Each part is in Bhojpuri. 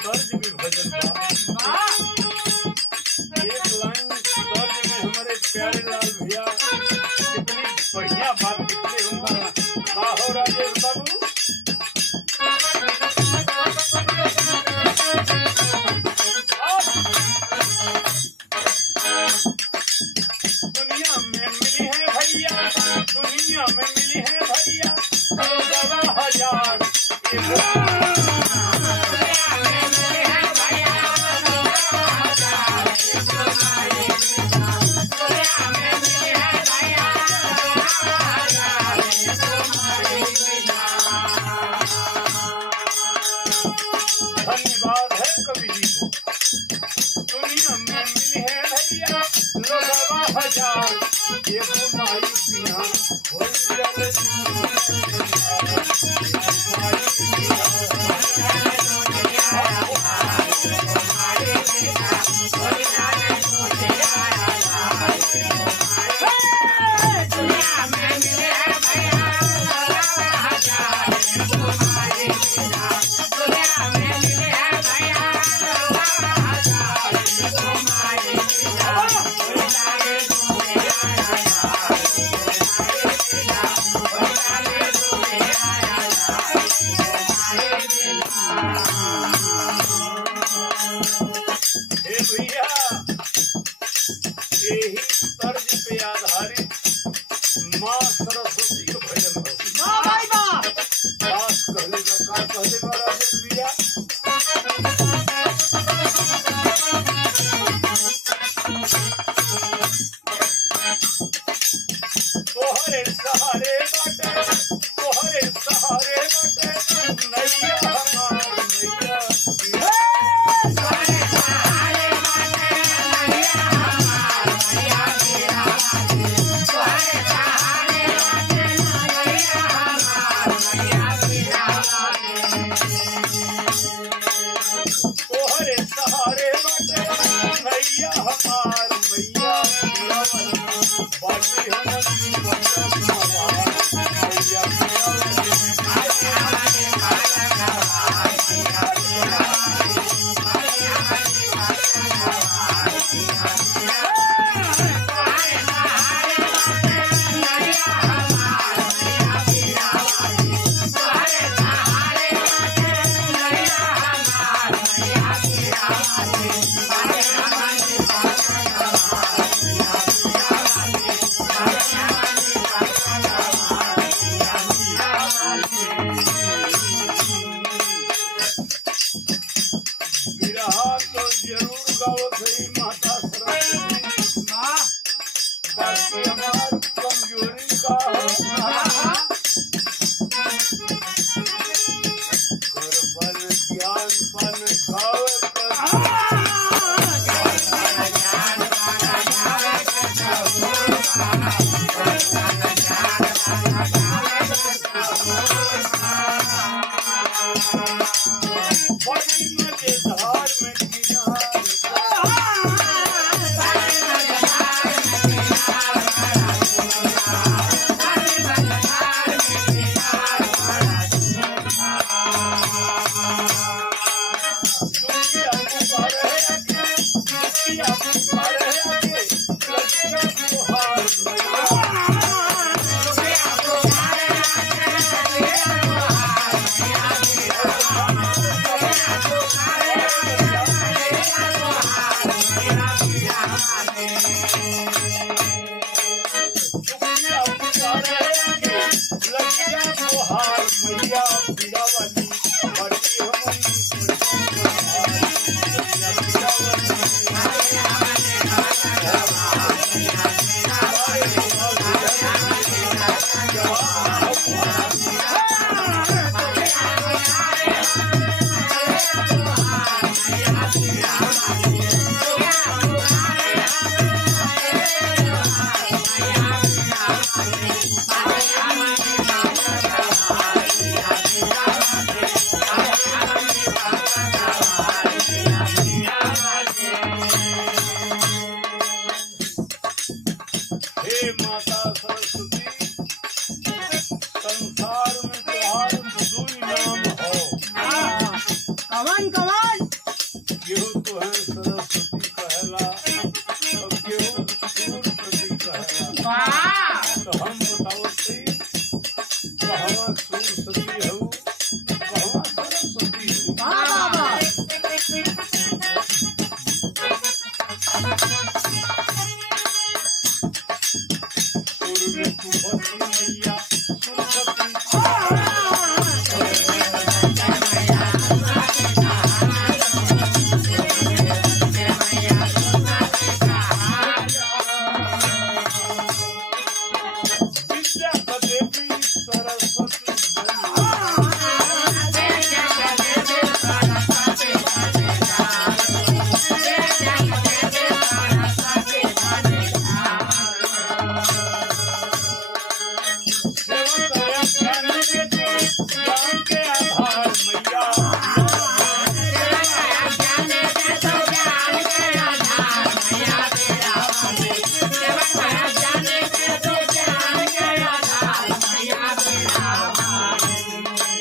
तर्ज में भजन बा एक लाइन तर्ज में हमारे प्यारे लाल भैया कितनी बढ़िया बात निकले होंगे। हो राजेश बाबू दुनिया में मिली है भैया, दुनिया में मिली है भैया 10,000 धन्यवाद है कवि जी को। दुनिया में मिली है भैया 10,000 ये माई पिया हो भैया यही तर्ज पे आधारित माँ सरस्वती का भजन हो। दास कहलेगा का कहलेगा राजेश भैया तोहरे सहारे बाटे, तोहरे सहारे बाटे नैया हमार नैया तोहरे सहारे बाटे नैया हमार मैया बाटी हमनी बंदर मैया विरहा तो जरूर गाओ सही माता सरस्वती बाकी हमार कमजोरी का बल ज्ञान पन खावे बड़ी मजेदार में किनार दुनिया पुकार है आगे, दुनिया पुकार है आगे लगेगा त्योहार मैया बिरावली बड़ी हम कहवा सरस्वती हूँ कहवा सरस्वती हूँ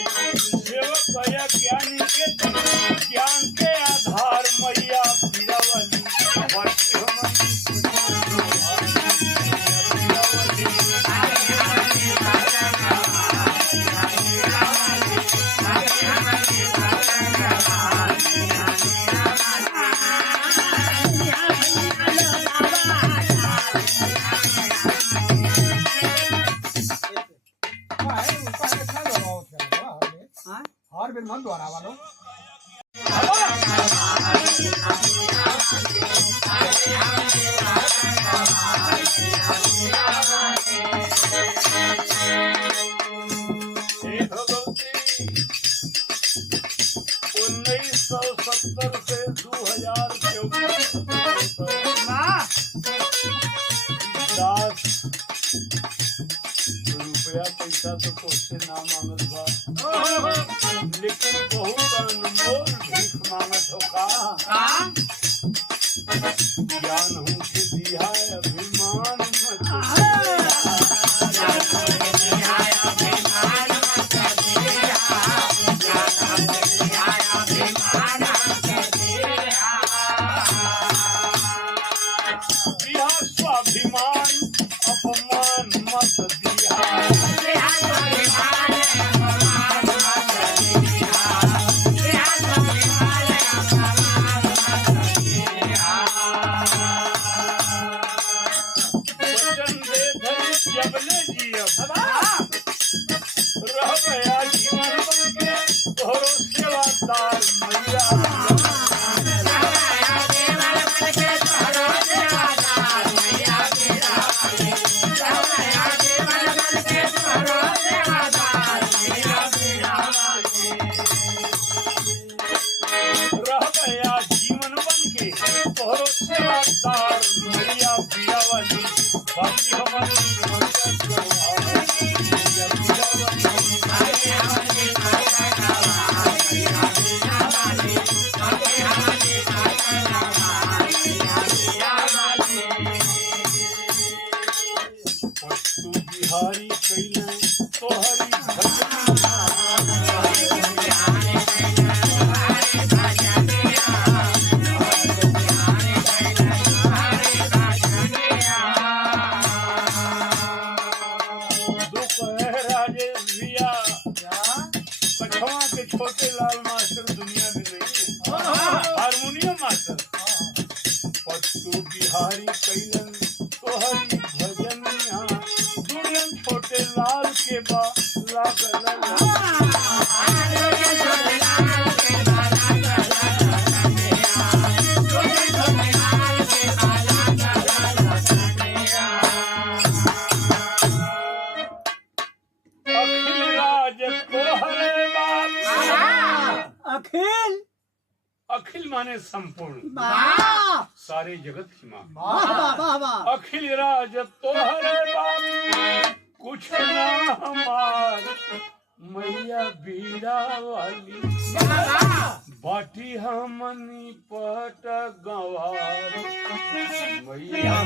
मैया ज्ञान के आधार मैया बीरावली बाटी और फिर मन द्वारा वालों से 2014 रुपया पैसा तो कोई ना मांगत बा लेकिन बहुत अनमोल भीख मांगत हो का ज्ञान हमके दिया अभिमान स्वाभिमान अपमान मत दिया रह गया जीवन बन के तोहरो सेवादार मैया सेवादार मैया बीरावली बाकी हमारी तू बिहारी कैले तोहरी छोटे लाल मास्टर दुनिया में नहीं है हारमोनियम मास्टर पट्टू बिहारी कैलन तोहरी भजनिया दुनियन छोटे लाल के बा लागल अखिल अखिल माने संपूर्ण सारे जगत की माँ अखिल राज तोहरे बाप कुछ ना हमार मैया बीरावली बाटी हमनी पट गंवार मैया